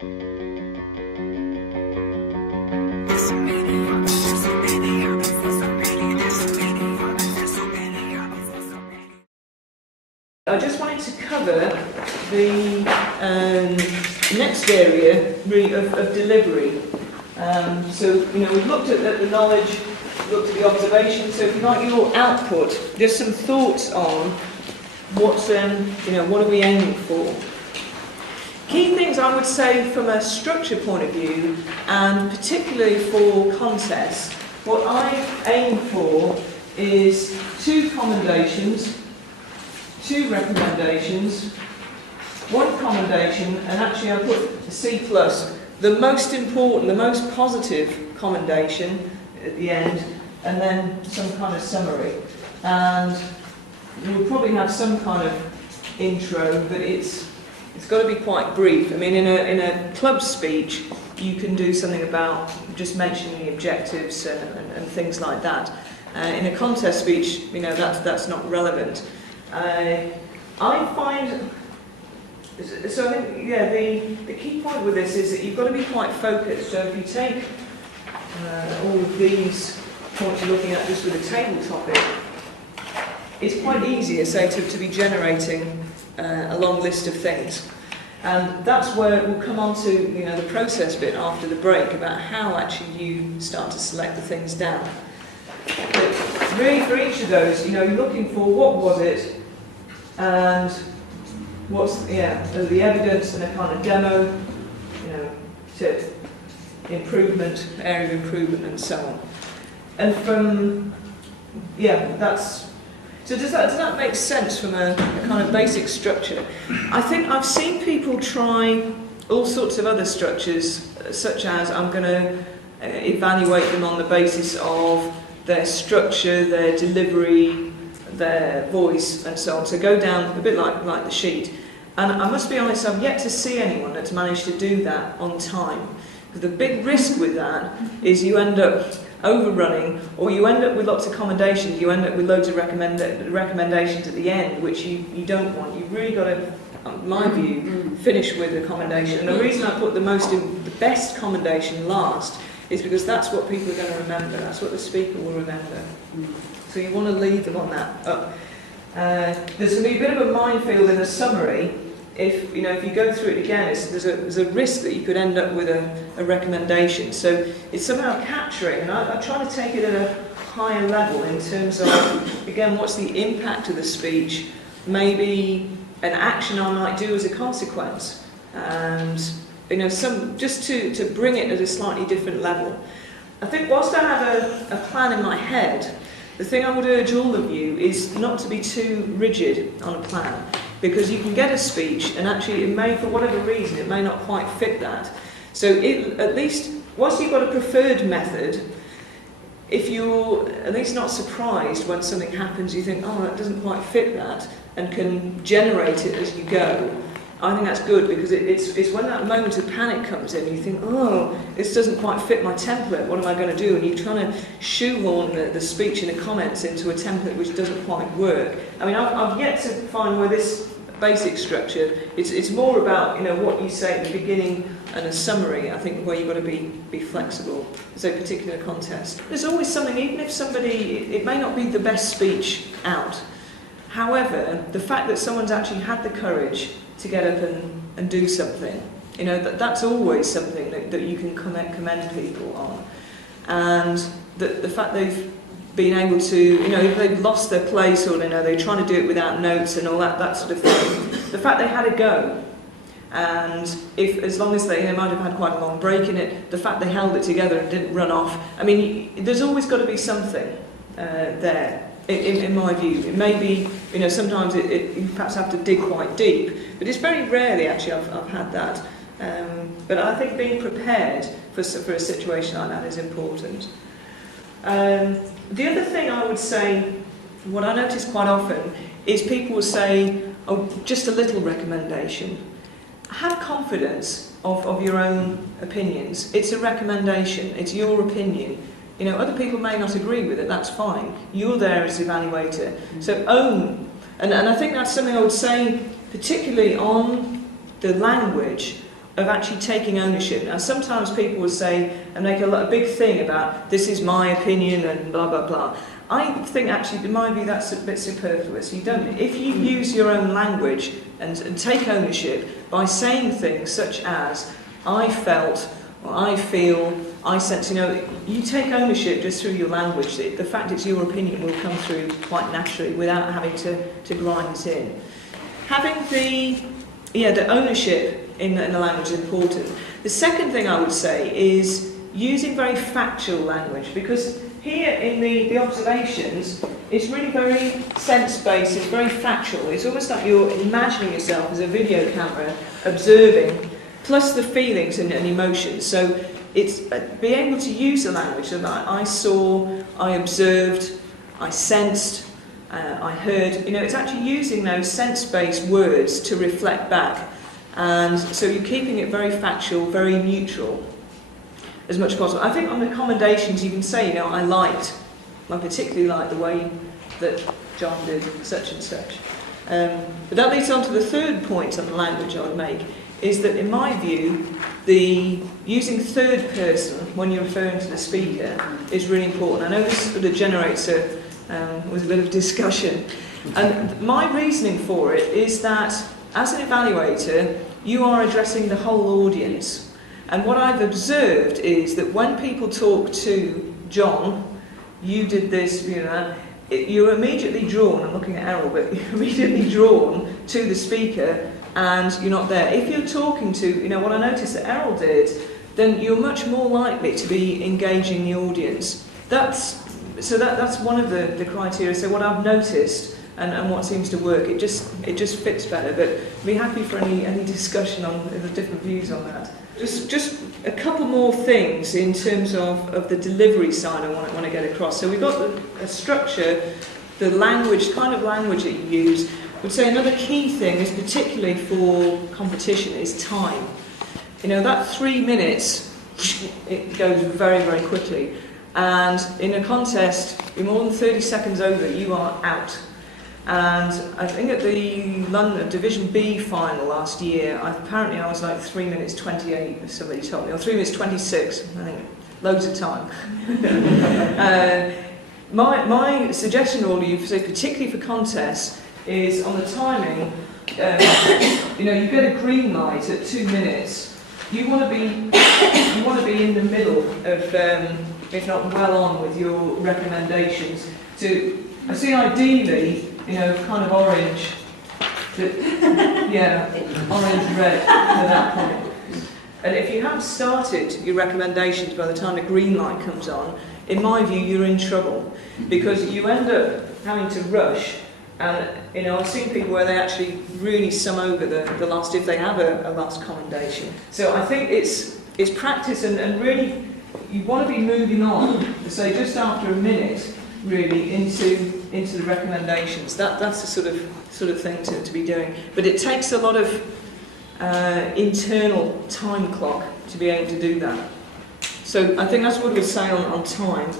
I just wanted to cover the next area really of delivery. So, we've looked at the knowledge, looked at the observation. So, if you like your output, just some thoughts on what are we aiming for. Key things I would say from a structure point of view, and particularly for contests, what I aim for is 2 commendations, 2 recommendations, 1 commendation, and actually I put a C+, the most important, the most positive commendation at the end, and then some kind of summary. And we'll probably have some kind of intro, but it's got to be quite brief. I mean, in a club speech, you can do something about just mentioning the objectives and things like that. In a contest speech, that's not relevant. I find, so I think, the key point with this is that you've got to be quite focused. So if you take all of these points you're looking at just with a table topic, it's quite easy, say, to be generating a long list of things. And that's where we'll come on to the process bit after the break about how actually you start to select the things down. But really for each of those, you're looking for what was it, and what's the evidence and a kind of demo, tip, improvement, area of improvement, and so on. And from that's. So does that make sense from a kind of basic structure? I think I've seen people try all sorts of other structures, such as I'm going to evaluate them on the basis of their structure, their delivery, their voice, and so on. So go down a bit like the sheet. And I must be honest, I've yet to see anyone that's managed to do that on time. The big risk with that is you end up overrunning, or you end up with lots of commendations, you end up with loads of recommendations at the end, which you don't want. You've really got to, in my view, finish with a commendation. And the reason I put the best commendation last is because that's what people are going to remember, that's what the speaker will remember. So you want to lead them on that up. There's going to be a bit of a minefield in the summary. If you go through it again, there's a risk that you could end up with a recommendation. So it's somehow capturing, and I try to take it at a higher level in terms of, again, what's the impact of the speech, maybe an action I might do as a consequence, and just to bring it at a slightly different level. I think whilst I have a plan in my head, the thing I would urge all of you is not to be too rigid on a plan. Because you can get a speech, and actually it may, for whatever reason, it may not quite fit that. So at least, whilst you've got a preferred method, if you're at least not surprised when something happens, you think, oh, that doesn't quite fit that, and can generate it as you go, I think that's good, because it's when that moment of panic comes in, you think, oh, this doesn't quite fit my template, what am I going to do? And you're trying to shoehorn the speech and the comments into a template which doesn't quite work. I mean, I've yet to find where this basic structure, it's more about what you say at the beginning and a summary, I think, where you've got to be flexible. So a particular context. There's always something, even if somebody, it may not be the best speech out. However, the fact that someone's actually had the courage to get up and do something, that's always something that you can commend people on. And the fact they've been able to, if they've lost their place, or they're trying to do it without notes and all that sort of thing, the fact they had a go, and as long as they might have had quite a long break in it, the fact they held it together and didn't run off, I mean, there's always got to be something there. In my view, it may be, sometimes you perhaps have to dig quite deep, but it's very rarely actually I've had that. But I think being prepared for a situation like that is important. The other thing I would say, what I notice quite often, is people will say, oh, just a little recommendation. Have confidence of your own opinions. It's a recommendation, it's your opinion. Other people may not agree with it, that's fine. You're there as evaluator. So own, and I think that's something I would say, particularly on the language. of actually taking ownership. Now, sometimes people will say and make a big thing about this is my opinion and blah blah blah. I think actually, in my view, that's a bit superfluous. You don't. If you use your own language and take ownership by saying things such as "I felt," or "I feel," "I sense," you take ownership just through your language. The fact it's your opinion will come through quite naturally without having to grind it in. Having the ownership in the language is important. The second thing I would say is using very factual language, because here in the observations, it's really very sense-based, it's very factual. It's almost like you're imagining yourself as a video camera observing, plus the feelings and emotions. So it's being able to use the language that I saw, I observed, I sensed, I heard. It's actually using those sense-based words to reflect back. And so you're keeping it very factual, very neutral, as much as possible. I think on the commendations you can say, I particularly like the way that John did such and such. But that leads on to the third point on the language I would make, is that in my view, using third person when you're referring to the speaker is really important. I know this sort of generates with a bit of discussion. And my reasoning for it is that as an evaluator, you are addressing the whole audience. And what I've observed is that when people talk to John, you did this, you're immediately drawn, I'm looking at Errol, but you're immediately drawn to the speaker and you're not there. If you're talking to, what I noticed that Errol did, then you're much more likely to be engaging the audience. That's one of the criteria. So what I've noticed and what seems to work, it just fits better. But I'd be happy for any discussion on the different views on that. Just a couple more things in terms of the delivery side I want to get across. So we've got a structure, the language, kind of language that you use. I would say another key thing is, particularly for competition, is time. That 3 minutes, it goes very, very quickly. And in a contest, you're more than 30 seconds over, you are out. And I think at the London Division B final last year, apparently I was like 3 minutes 28, somebody told me, or 3 minutes 26, I think, loads of time. My suggestion, all you say, particularly for contests, is on the timing, you get a green light at 2 minutes. You want to be in the middle of, if not well on with your recommendations. I see ideally, kind of orange, orange-red at that point. And if you haven't started your recommendations by the time the green light comes on, in my view, you're in trouble, because you end up having to rush. And I've seen people where they actually really sum over the last, if they have a last commendation. So I think it's practice and really you want to be moving on, say just after a minute, really into the recommendations. That's the sort of thing to be doing. But it takes a lot of internal time clock to be able to do that. So I think that's what we'll say on time.